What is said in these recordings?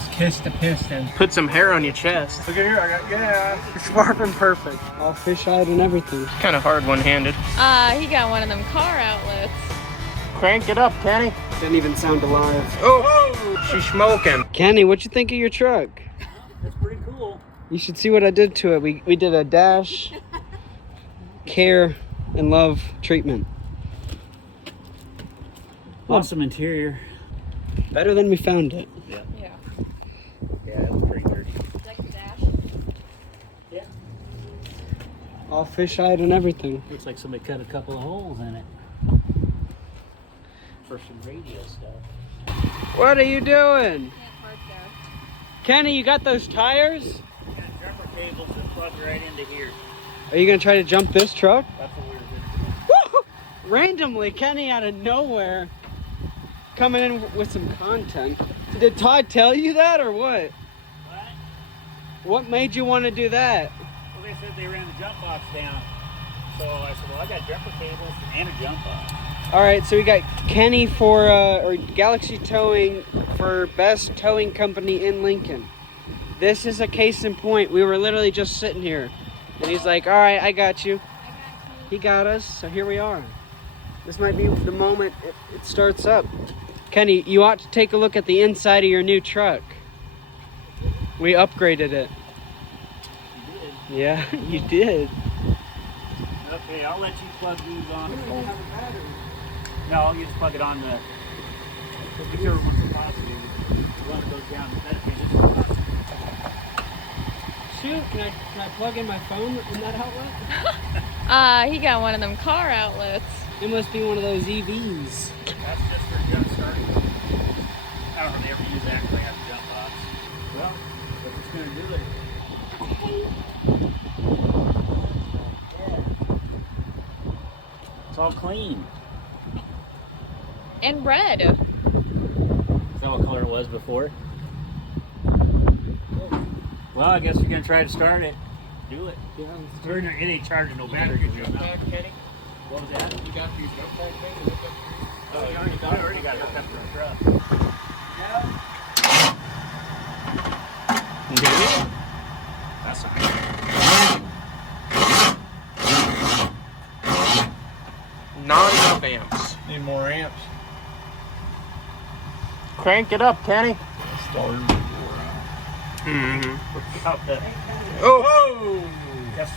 Let's kiss the piston. Put some hair on your chest. Look at here, I got gas. It's far from perfect. All fish-eyed and everything. Kind of hard one-handed. He got one of them car outlets. Crank it up, Kenny. Didn't even sound alive. Oh, she's smoking. Kenny, what you think of your truck? That's pretty cool. You should see what I did to it. We did a dash, care, and love treatment. Awesome interior. Better than we found it. Yeah. Yeah, it's pretty dirty. Like the dash. Yeah. All fish-eyed and everything. Looks like somebody cut a couple of holes in it. For some radio stuff. What are you doing? Can't park there. Kenny, you got those tires? Got jumper cables that plug right into here. Are you gonna try to jump this truck? That's what we were gonna do. Woo! Randomly, Kenny out of nowhere coming in with some content. Did Todd tell you that or what? What? What made you want to do that? Well, they said they ran the jump box down. So I said, well, I got jumper cables and a jump box. All right, so we got Kenny for or Galaxy Towing for best towing company in Lincoln. This is a case in point. We were literally just sitting here, and he's like, "All right, I got you." He got us, so here we are. This might be the moment it starts up. Kenny, you ought to take a look at the inside of your new truck. We upgraded it. You did. Yeah, you did. Okay, I'll let you plug these on. No, you just plug it on the. Whichever one's the positive. The one that goes down. That is the positive. Shoot, can I plug in my phone in that outlet? He got one of them car outlets. It must be one of those EVs. That's just for jump starting. I don't really ever use that because I have a jump box. Well, if it's going to do it. It's all clean. And red. Is that what color it was before? Well, I guess you're going to try to start it. Do it. Yeah, It ain't charging no battery. Jump back, Kenny. What was that? You got these jump back things? Oh, you already got it hooked up to the truck. That's all right. 9 amps. Need more amps. Crank it up, Kenny. Started. Out the, Oh, that's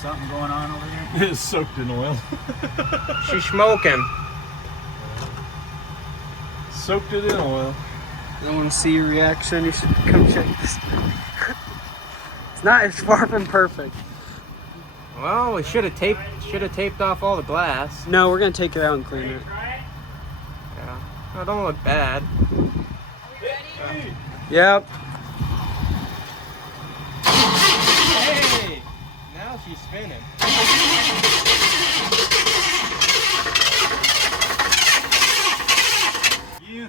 something going on over there. It's soaked in oil. she's smoking. Soaked it in oil. I want to see your reaction. You should come check this. It's far from perfect. Well, we should have taped off all the glass. No, we're gonna take it out and clean it. Yeah, no, it don't look bad. Yep. Hey, now she's spinning. You.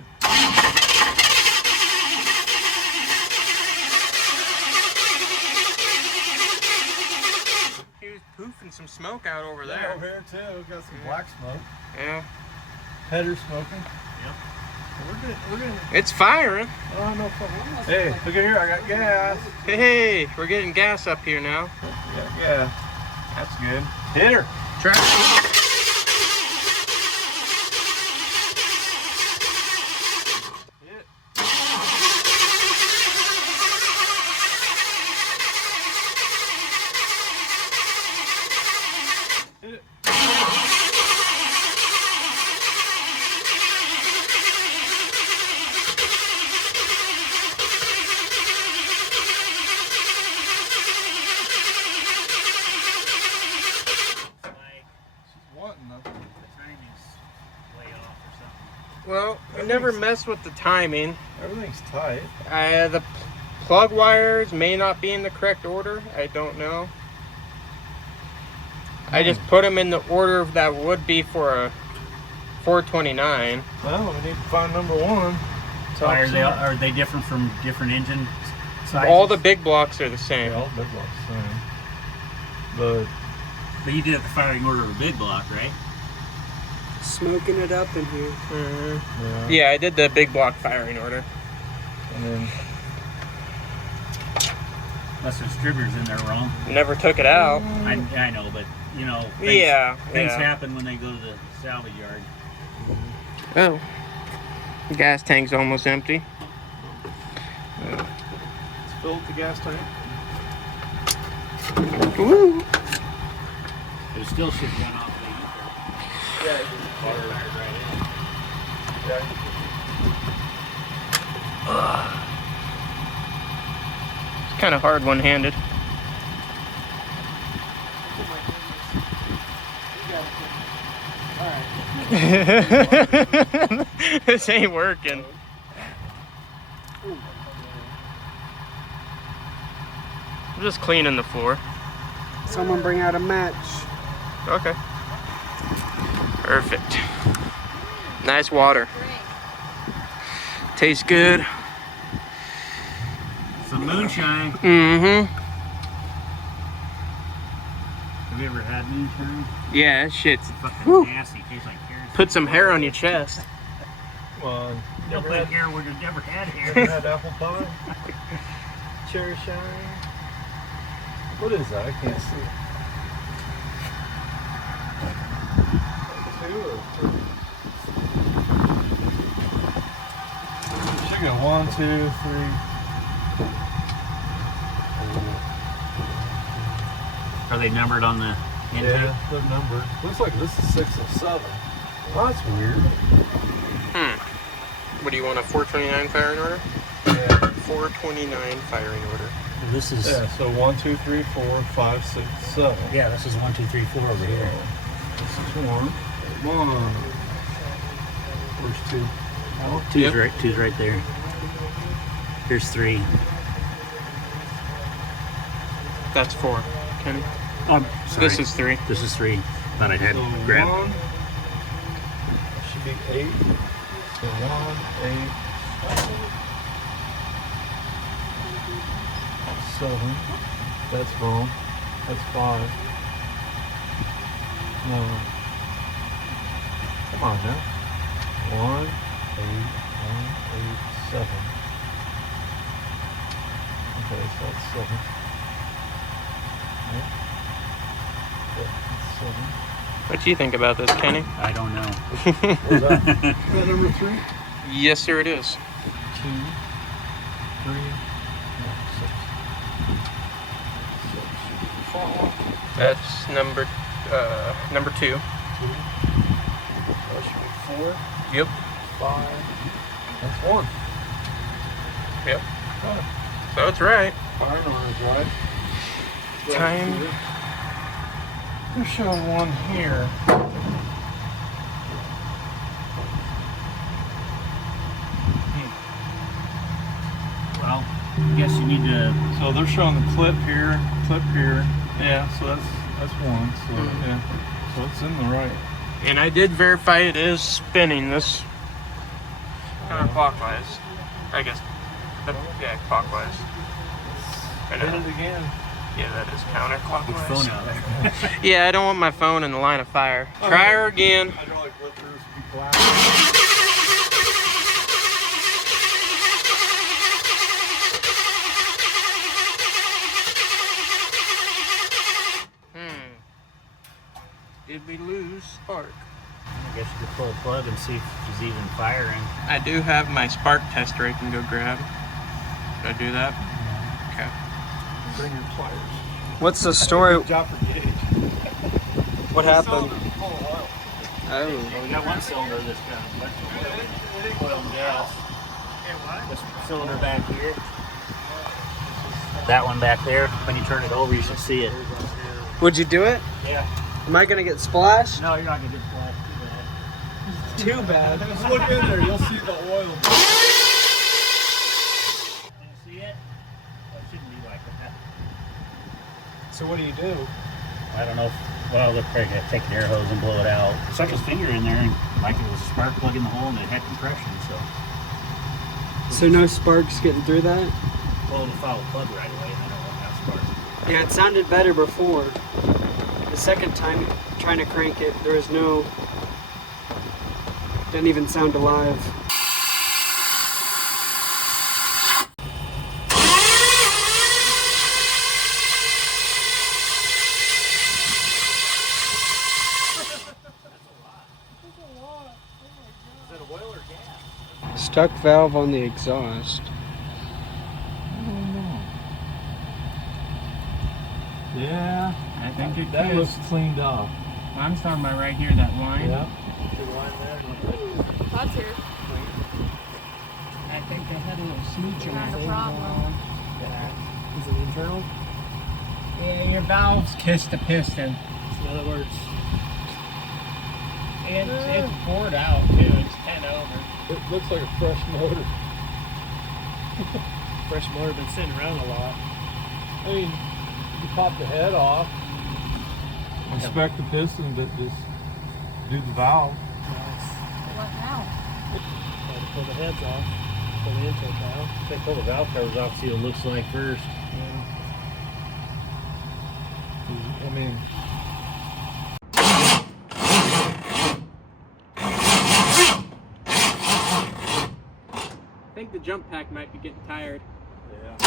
He was poofing some smoke out over Yeah, there. over here too. Got some black smoke. Yeah, Header smoking. Yep. We're gonna. it's firing. Oh no problem. Hey, look at here. I got gas. Hey, we're getting gas up here now. Yeah. That's good. Hit her. Try. Well, we never mess with the timing. Everything's tight. The plug wires may not be in the correct order. I don't know. I just put them in the order that would be for a 429. Well, we need to find number one. So are they different from different engine sizes? All the big blocks are the same. Yeah, all big blocks the same. But you did have the firing order of a big block, right? Smoking it up in here. Yeah, I did the big block firing order. And then Unless the distributor's in there wrong. Never took it out. I know, but you know, things happen when they go to the salvage yard. Oh, the gas tank's almost empty. It's filled the gas tank. Woo! But it still should run off the ether. It's kind of hard one-handed. This ain't working. I'm just cleaning the floor. Someone bring out a match. Okay. Perfect. Nice water. Tastes good. Some moonshine. Mm-hmm. Have you ever had moonshine? Yeah, that shit's Fucking nasty. Tastes like carrots. put some hair on your chest. Well, Don't put hair where you've never had hair. ever had apple pie? Cherry shine? What is that? I can't see. Two or three? Should go 1, 2, 3. Are they numbered on the intake? Yeah, they're numbered. Looks like this is 6 and 7. Well, that's weird. What do you want, a 429 firing order? Yeah. 429 firing order. This is Yeah, so 1, 2, 3, 4, 5, 6, 7. yeah. This is 1, 2, 3, 4 over here. This is 1. Where's 2? Oh, two's right there. Here's 3. That's 4. Kenny. Oh, sorry. This is 3. This is 3. Thought I had So grabbed. 1 should be 8. So 1, 8, 7. That's wrong. That's 5. No. Come on now. 1, 8, 1, 8, 7. Okay, so that's 7. Yeah. Yeah, that's 7. What do you think about this, Kenny? I don't know. What's that? Is that number 3? Yes, sir, it is. 2, 3, no, 6. That's number 2. That should be 4, Yep. 5. That's 1. Yep. So it's right. Fire arms, right? Time. They're showing 1 here. Well, I guess you need to. So they're showing the clip here. Yeah, so that's 1. So yeah, so it's in the right. And I did verify it is spinning this counterclockwise. I guess. Yeah, clockwise. I Hit know. it again. Yeah, that is Phone counterclockwise. out there. Yeah, I don't want my phone in the line of fire. Try her again. Hydraulic lifters be black. Did we lose spark? I guess you could pull a plug and see if she's even firing. I do have my spark tester I can go grab. Should I do that? Okay. Bring your pliers. What's the story? Good job for gauge. What happened? Full of oil. Oh. Well, we got one cylinder that's got oil and gas. This cylinder back here. That one back there. When you turn it over, you should see it. Would you do it? Yeah. Am I gonna get splashed? No, you're not gonna get flashed. Too bad. Just look in there, you'll see the oil. Did you see it? Well, it shouldn't be like that. So what do you do? I don't know. Well, they'll probably have to take an air hose and blow it out. Stuck his finger in there, and like it was a spark plug in the hole, and it had compression. So no sparks getting through that? Well, it'll follow the plug right away, and then it won't have sparks. Yeah, it sounded better before. The second time trying to crank it, there was no... Didn't even sound alive. duct valve on the exhaust. I don't know. Yeah, I think it that is. looks cleaned off. I'm starting by right here, that line. Yeah. Good line there. That's here. I think I had a little smooch on Not that. a problem. Yeah. Is it internal? Yeah, your valves kiss the piston. In other words. And it's bored out too. It's 10 over. It looks like a fresh motor. Fresh motor been sitting around a lot. I mean, you pop the head off, inspect the piston, but just do the valve. What now? Try to pull the heads off. Pull the intake out. They pull the valve covers off, see what it looks like first. I mean, I think the jump pack might be getting tired. yeah.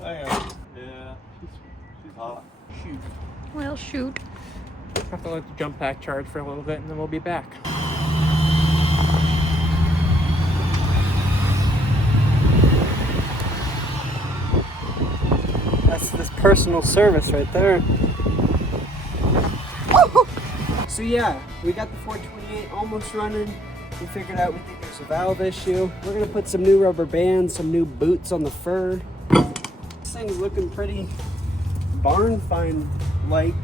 Hang on. Yeah, she's hot. Shoot. Well, shoot. Have to let the jump pack charge for a little bit and then we'll be back. That's this personal service right there. So yeah, we got the 428 almost running. We figured out we think there's a valve issue. We're gonna put some new rubber bands, some new boots on the fur. This thing's looking pretty barn find like.